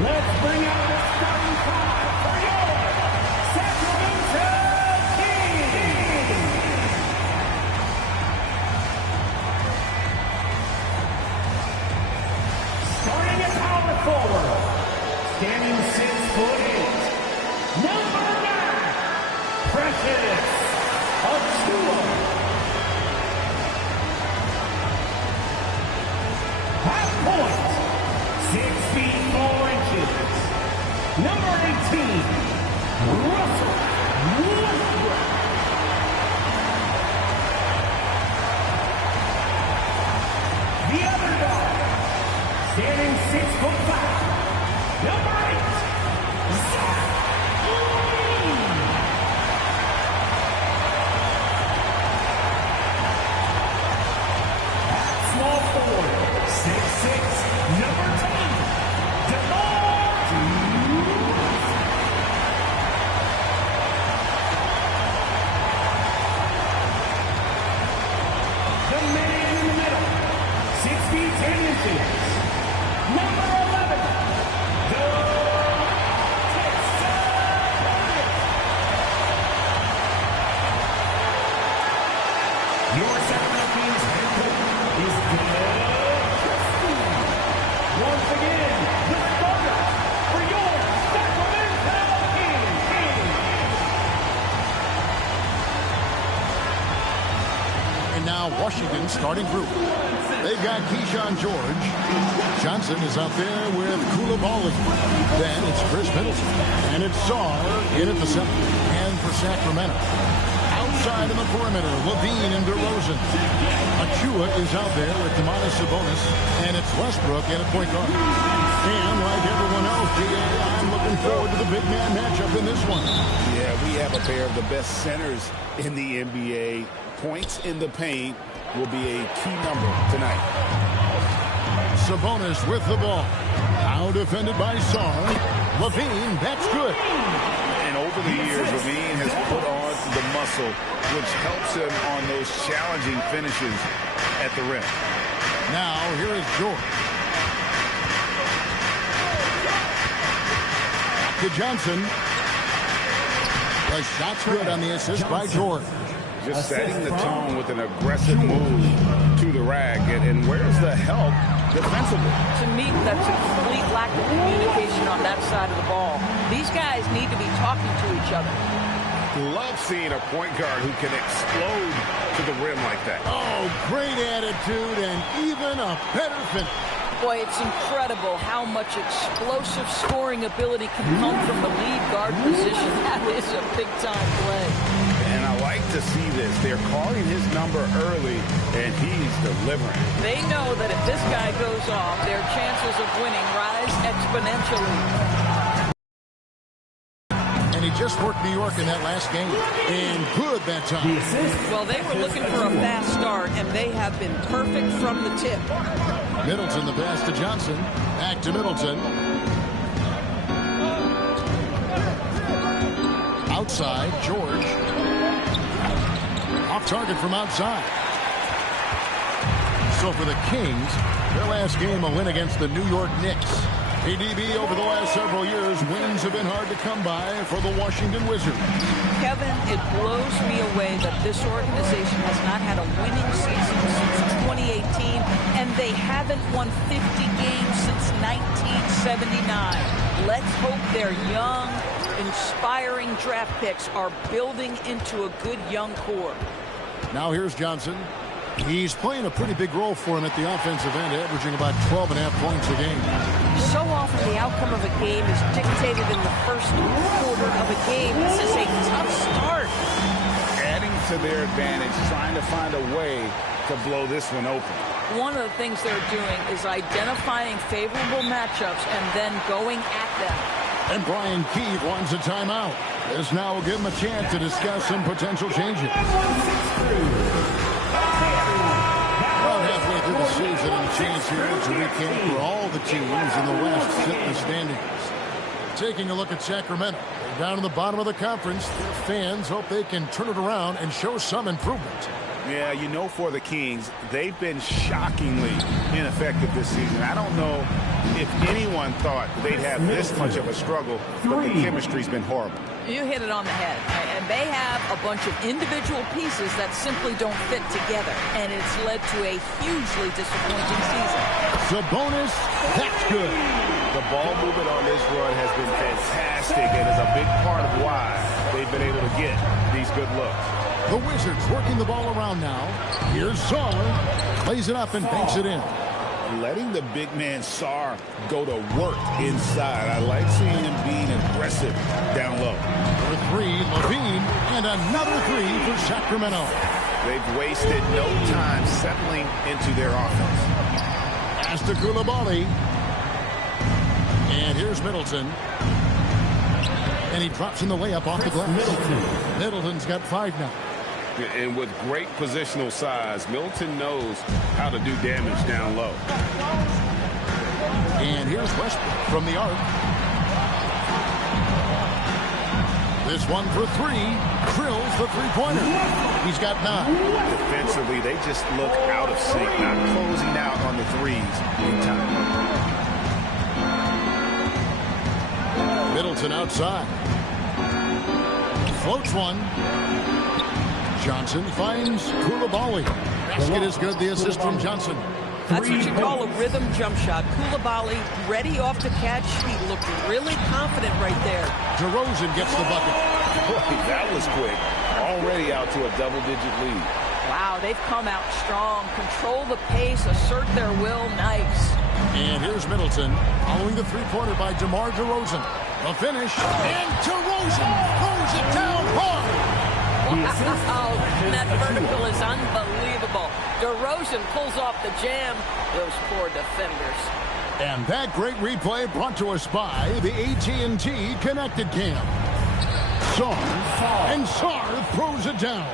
Let's bring out the starting five for your Sacramento Kings. Starting at power forward, standing 6'8", number 9, Precious Achiuwa. Half point, 6 feet 4 inches. Number 18, Russell Westbrook. The other dog, standing 6'5", number 8, Zach Lee. Small forward, 6'6", number 10, DeMar DeRozan. The man in the middle, 6 feet 10 inches, number 11, the Texas Rockets. Your Sacramento Kings head coach is once again, the starter for your Sacramento Kings. And now Washington's starting group. They've got Keyshawn George. Johnson is out there with Coulibaly. Then it's Chris Middleton. And it's Sarr in at the center. And for Sacramento, outside in the perimeter, Levine and DeRozan. Achiuwa is out there with Domantas Sabonis, and it's Westbrook in at point guard. And like everyone else, I'm looking forward to the big man matchup in this one. Yeah, we have a pair of the best centers in the NBA. Points in the paint will be a key number tonight. Sabonis with the ball. Now defended by Sarr. Levine, that's good. And over the years, Levine has put on the muscle, which helps him on those challenging finishes at the rim. Now, here is George. To Johnson. The shot's good on the assist by George. Just setting the tone with an aggressive move to the rack. And where's the help defensively? To me, that's a complete lack of communication on that side of the ball. These guys need to be talking to each other. Love seeing a point guard who can explode to the rim like that. Oh, great attitude and even a better finish. Boy, it's incredible how much explosive scoring ability can come from the lead guard position. That is a big-time play. And I like to see this. They're calling his number early, and he's delivering. They know that if this guy goes off, their chances of winning rise exponentially. And he just worked New York in that last game. And good that time. Well, they were looking for a fast start, and they have been perfect from the tip. Middleton, the pass to Johnson. Back to Middleton. Outside, George. Off target from outside. So for the Kings, their last game a win against the New York Knicks. PDB over the last several years, wins have been hard to come by for the Washington Wizards. Kevin, it blows me away that this organization has not had a winning season since 2018, and they haven't won 50 games since 1979. Let's hope their young, inspiring draft picks are building into a good young core. Now here's Johnson. He's playing a pretty big role for him at the offensive end, averaging about 12.5 points a game. So often the outcome of a game is dictated in the first quarter of a game. This is a tough start. Adding to their advantage, trying to find a way to blow this one open. One of the things they're doing is identifying favorable matchups and then going at them. And Brian Keith wants a timeout. This now will give him a chance to discuss some potential changes. About halfway through the season, and a chance here to recap for all the teams in the West sit in the standings. Taking a look at Sacramento. They're down in the bottom of the conference. Their fans hope they can turn it around and show some improvement. Yeah, you know, for the Kings, they've been shockingly ineffective this season. I don't know if anyone thought they'd have this much of a struggle, but the chemistry's been horrible. You hit it on the head. And they have a bunch of individual pieces that simply don't fit together. And it's led to a hugely disappointing season. Sabonis, that's good. The ball movement on this run has been fantastic and is a big part of why they've been able to get these good looks. The Wizards working the ball around now. Here's Saar. Plays it up and banks it in. Letting the big man Saar go to work inside. I like seeing him being aggressive down low. For three, Levine, and another three for Sacramento. They've wasted no time settling into their offense. Pass to Coulibaly. And here's Middleton. And he drops in the layup off the glass. Middleton's got 5 now. And with great positional size, Middleton knows how to do damage down low. And here's Westbrook from the arc. This one for 3. Drills the three-pointer. He's got 9. Defensively, they just look out of sync, not closing out on the threes in time. Middleton outside. Floats one. Johnson finds Coulibaly. Basket is good. The assist from Johnson. That's what you call a rhythm jump shot. Coulibaly ready off the catch. He looked really confident right there. DeRozan gets the bucket. Boy, that was quick. Already out to a double-digit lead. Wow, they've come out strong. Control the pace, assert their will. Nice. And here's Middleton following the three-pointer by DeMar DeRozan. The finish, and DeRozan throws it down hard. Wow, that vertical is unbelievable. DeRozan pulls off the jam. Those poor defenders. And that great replay brought to us by the AT&T Connected Cam. Saar throws it down.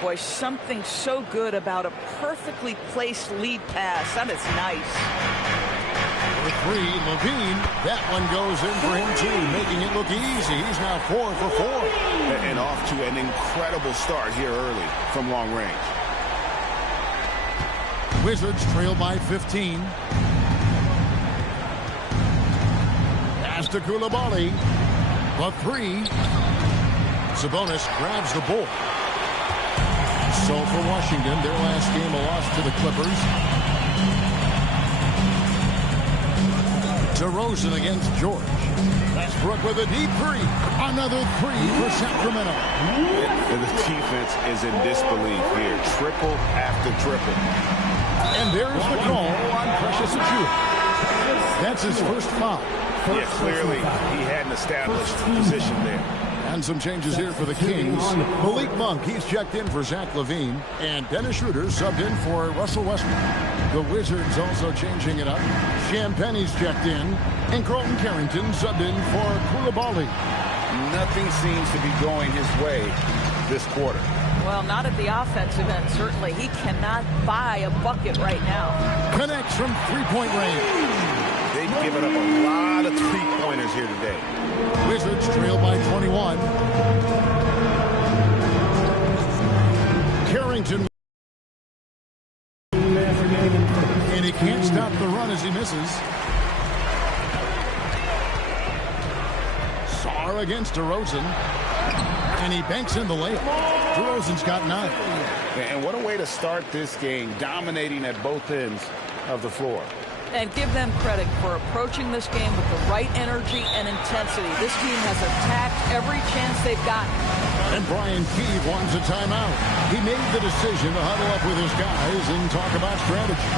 Boy, something so good about a perfectly placed lead pass. That is nice. For 3, Levine. That one goes in for him, too, making it look easy. He's now 4 for 4. And off to an incredible start here early from long range. Wizards trail by 15. Pass to Coulibaly. The 3. Sabonis grabs the ball. So for Washington, their last game a loss to the Clippers. DeRozan against George. Westbrook with a deep 3. Another 3 for Sacramento. And the defense is in disbelief here. Triple after triple. And there's the call on Precious Achiuwa. That's his first foul. Yeah, clearly he hadn't established position there. And some changes here for the Kings. Malik Monk, he's checked in for Zach LaVine. And Dennis Schroeder subbed in for Russell Westbrook. The Wizards also changing it up. Champagne's checked in. And Carlton Carrington subbed in for Coulibaly. Nothing seems to be going his way this quarter. Well, not at the offensive end, certainly. He cannot buy a bucket right now. Connects from three-point range. They've given up a lot of three-pointers here today. Wizards trail by 21. Carrington. And he can't stop the run as he misses. Saar against DeRozan. And he banks in the layup. DeRozan's got 9. And what a way to start this game, dominating at both ends of the floor. And give them credit for approaching this game with the right energy and intensity. This team has attacked every chance they've gotten. And Brian Keeve wants a timeout. He made the decision to huddle up with his guys and talk about strategy.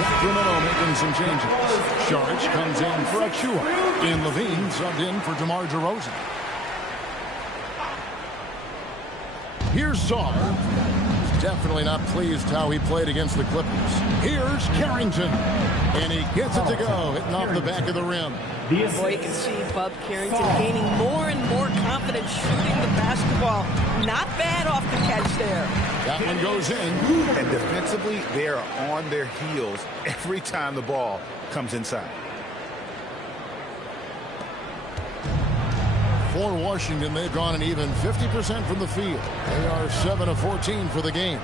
Sacramento making some changes. Saric comes in for Achiuwa. And Levine subbed in for DeMar DeRozan. Here's Saar. He's definitely not pleased how he played against the Clippers. Here's Carrington. And he gets it to go, hitting off the back of the rim. Boy, you can see Bub Carrington gaining more and more confidence shooting the basketball. Not bad off the catch there. That one goes in. And defensively, they are on their heels every time the ball comes inside. For Washington, they've gone an even 50% from the field. They are 7 of 14 for the game.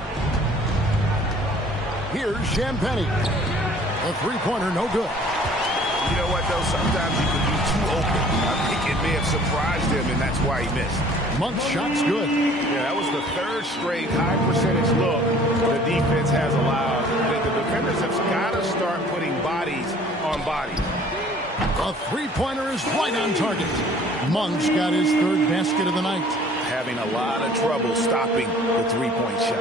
Here's Champagnie. A three-pointer, no good. You know what, though? Sometimes you can be too open. I think it may have surprised him, and that's why he missed. Monk's shot's good. Yeah, that was the third straight high-percentage look the defense has allowed. The defenders have got to start putting bodies on bodies. A three-pointer is right on target. Monk's got his third basket of the night. Having a lot of trouble stopping the three-point shot.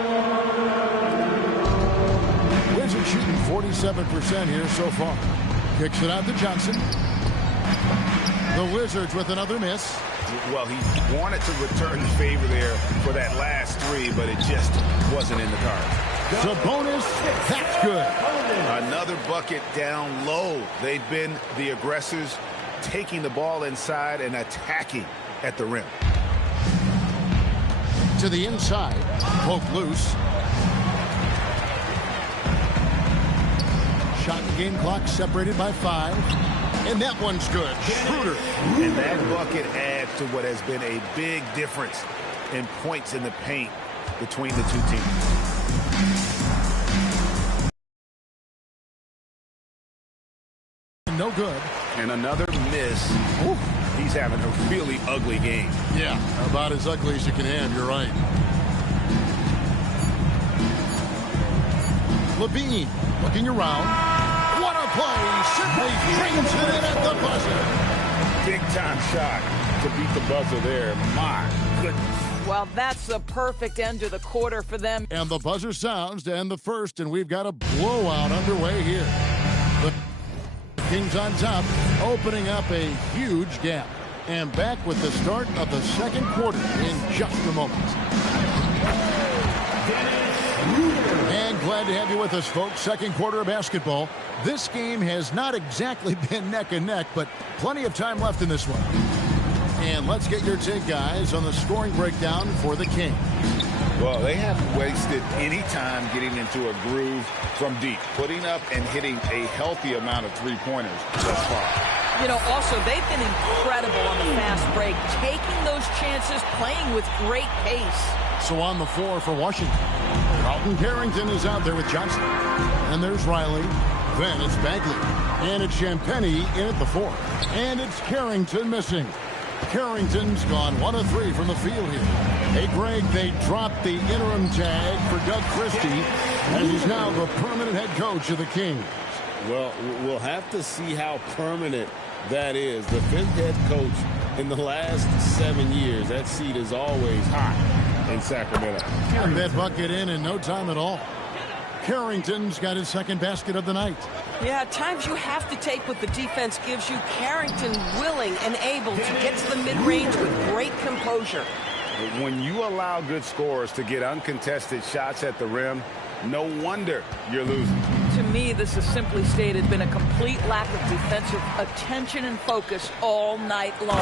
Wizards shooting 47% here so far. Kicks it out to Johnson. The Wizards with another miss. Well, he wanted to return the favor there for that last three, but it just wasn't in the cards. Sabonis, that's good. Another bucket down low. They've been the aggressors, taking the ball inside and attacking at the rim. To the inside, poke loose. Shot and game clock separated by 5. And that one's good. Schroeder. And that bucket adds to what has been a big difference in points in the paint between the two teams. No good. And another miss. Ooh, he's having a really ugly game. Yeah, about as ugly as you can have. You're right. Levine looking around. What a play. Simply drains it in at the buzzer. Big-time shot to beat the buzzer there. My goodness. Well, that's the perfect end to the quarter for them. And the buzzer sounds to end the first, and we've got a blowout underway here. The Kings on top, opening up a huge gap. And back with the start of the second quarter in just a moment. And glad to have you with us, folks. Second quarter of basketball. This game has not exactly been neck and neck, but plenty of time left in this one. And let's get your take, guys, on the scoring breakdown for the Kings. Well, they haven't wasted any time getting into a groove from deep, putting up and hitting a healthy amount of three-pointers thus far. You know, also, they've been incredible on the fast break, taking those chances, playing with great pace. So on the floor for Washington, Carlton Carrington is out there with Johnson. And there's Riley. Then it's Bagley. And it's Champagnie in at the 4. And it's Carrington missing. Carrington's gone 1 of 3 from the field here. Hey, Greg, they dropped the interim tag for Doug Christie, and he's now the permanent head coach of the Kings. Well, we'll have to see how permanent that is. The 5th head coach in the last 7 years. That seat is always hot in Sacramento. And that bucket in no time at all. Carrington's got his second basket of the night. Yeah, at times you have to take what the defense gives you. Carrington willing and able to get to the mid-range with great composure. When you allow good scorers to get uncontested shots at the rim, no wonder you're losing. To me, this is simply stated been a complete lack of defensive attention and focus all night long.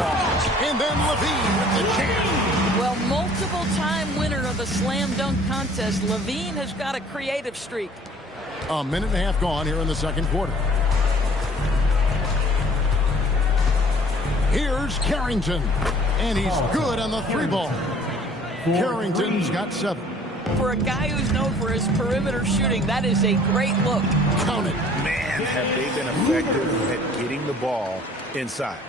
And then Levine with the jam. Well, multiple-time winner of the slam dunk contest, Levine has got a creative streak. A minute and a half gone here in the second quarter. Here's Carrington. And he's good on the 3-ball. Carrington's got 7. For a guy who's known for his perimeter shooting, that is a great look. Count it. Man, have they been effective at getting the ball inside.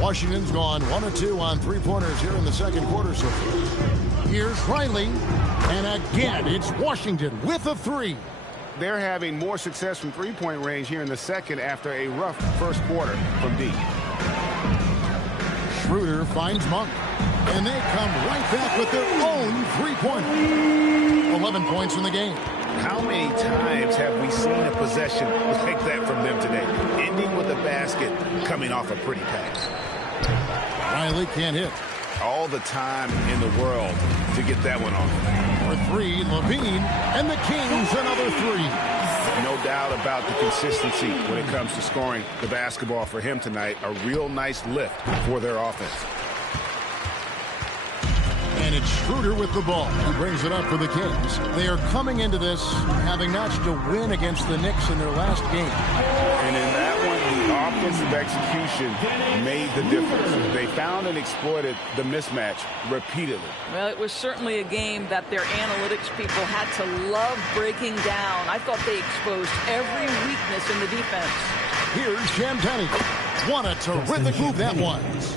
Washington's gone 1 of 2 on 3-pointers here in the second quarter so far. Here's Riley. And again, it's Washington with a 3. They're having more success from three-point range here in the second after a rough first quarter from deep. Schroeder finds Monk. And they come right back with their own 3-pointer. 11 points in the game. How many times have we seen a possession like that from them today? Ending with a basket coming off a pretty pass. Riley can't hit. All the time in the world to get that one off. For 3, Levine, and the Kings another 3. No doubt about the consistency when it comes to scoring the basketball for him tonight. A real nice lift for their offense. And it's Schroeder with the ball. He brings it up for the Kings. They are coming into this having notched a win against the Knicks in their last game. And in that one, the offensive execution made the difference. They found and exploited the mismatch repeatedly. Well, it was certainly a game that their analytics people had to love breaking down. I thought they exposed every weakness in the defense. Here's Shantani. What a terrific move that was.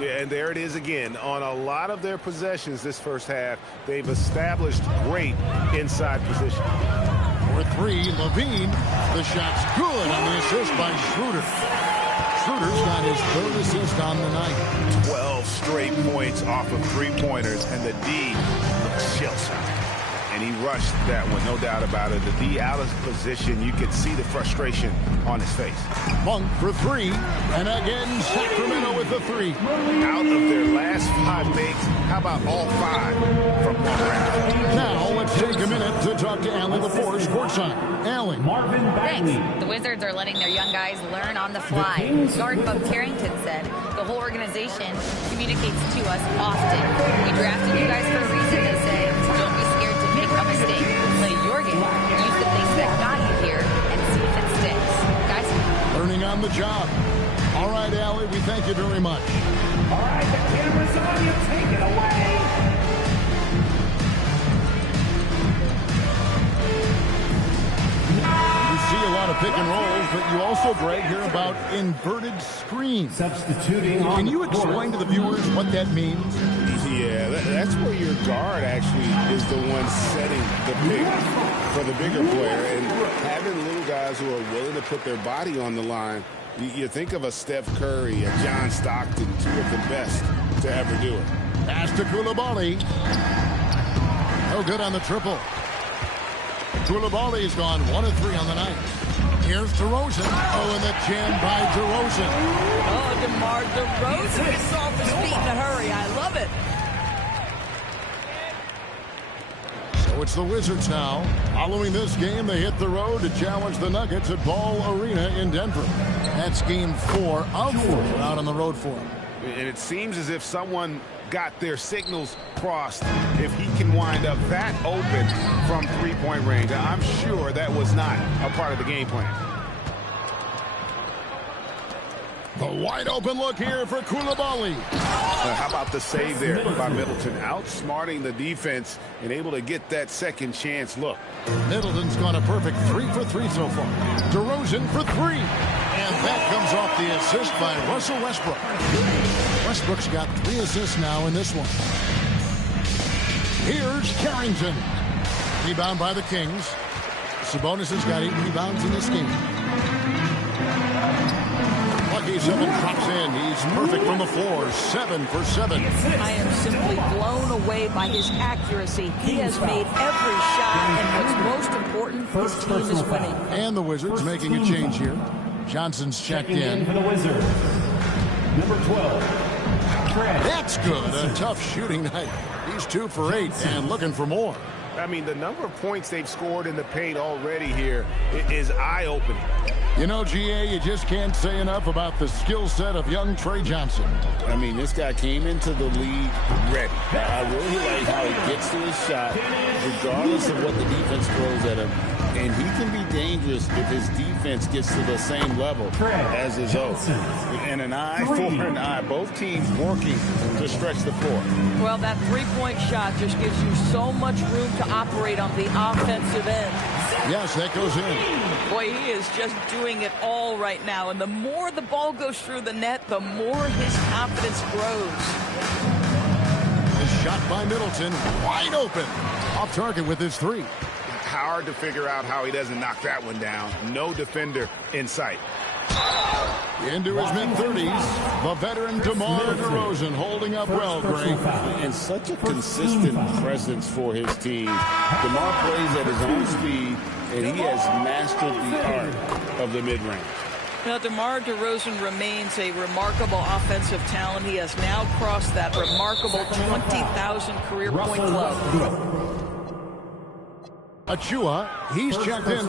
Yeah, and there it is again. On a lot of their possessions this first half, they've established great inside position. For three, Levine. The shot's good on the assist by Schroeder. Schroeder's got his third assist on the night. 12 straight points off of three-pointers, and the D looks shell-shocked. And he rushed that one, no doubt about it. The D out of position. You could see the frustration on his face. Monk for three. And again, Sacramento with the three. Out of their last 5 makes, how about all 5 from one round? Now let's take a minute to talk to Allie LaForce courtside. Allie. Thanks. The Wizards are letting their young guys learn on the fly. Guard Bub Carrington said the whole organization communicates to us often. We drafted you guys for a reason, they say. Don't be scared to make a mistake. Play your game. Use the things that got you here and see if it sticks. Guys? Learning on the job. All right, Allie, we thank you very much. All right, the camera's on you. Take it away. You see a lot of pick and rolls, but you also, Greg, hear about inverted screens. Substituting on. Can you explain to the viewers what that means? Yeah, that's where your guard actually is the one setting the pick for the bigger player. And having little guys who are willing to put their body on the line, you think of a Steph Curry, a John Stockton, 2 of the best to ever do it. Pass to Coulibaly. No good on the triple. Coulibaly's gone 1 of 3 on the night. Here's DeRozan. Oh, and the jam by DeRozan. Oh, DeMar DeRozan is off his feet in a hurry. I love it. So it's the Wizards now. Following this game, they hit the road to challenge the Nuggets at Ball Arena in Denver. That's game 4 of 4 out on the road for them. And it seems as if someone got their signals crossed. If he can wind up that open from three-point range, I'm sure that was not a part of the game plan. The wide open look here for Coulibaly. How about the save there by Middleton? Outsmarting the defense and able to get that second chance look. Middleton's gone a perfect 3 for 3 so far. DeRozan for 3. And that comes off the assist by Russell Westbrook. Westbrook's got 3 assists now in this one. Here's Carrington. Rebound by the Kings. Sabonis has got 8 rebounds in this game. Lucky 7 drops in. He's perfect from the floor. 7 for 7. I am simply blown away by his accuracy. He has made every shot, and what's most important, his team is winning. And the Wizards making a change here. Johnson's checked in. For the Wizards, number 12. That's good. A tough shooting night. He's 2 for 8 and looking for more. I mean, the number of points they've scored in the paint already here is eye-opening. You know, GA, you just can't say enough about the skill set of young Trey Johnson. I mean, this guy came into the league ready. I really like how he gets to his shot, regardless of what the defense throws at him. And he can be dangerous if his defense gets to the same level as his own. And an eye for an eye. Both teams working to stretch the floor. Well, that three-point shot just gives you so much room to operate on the offensive end. Yes, that goes in. Boy, he is just doing it all right now. And the more the ball goes through the net, the more his confidence grows. A shot by Middleton, wide open. Off target with his 3. Hard to figure out how he doesn't knock that one down. No defender in sight. Into his mid-30s, the veteran DeMar DeRozan holding up well, Greg. And such a consistent presence for his team. DeMar plays at his own speed, and he has mastered the art of the mid-range. Now, DeMar DeRozan remains a remarkable offensive talent. He has now crossed that remarkable 20,000 career point club. Achua, he's checked in.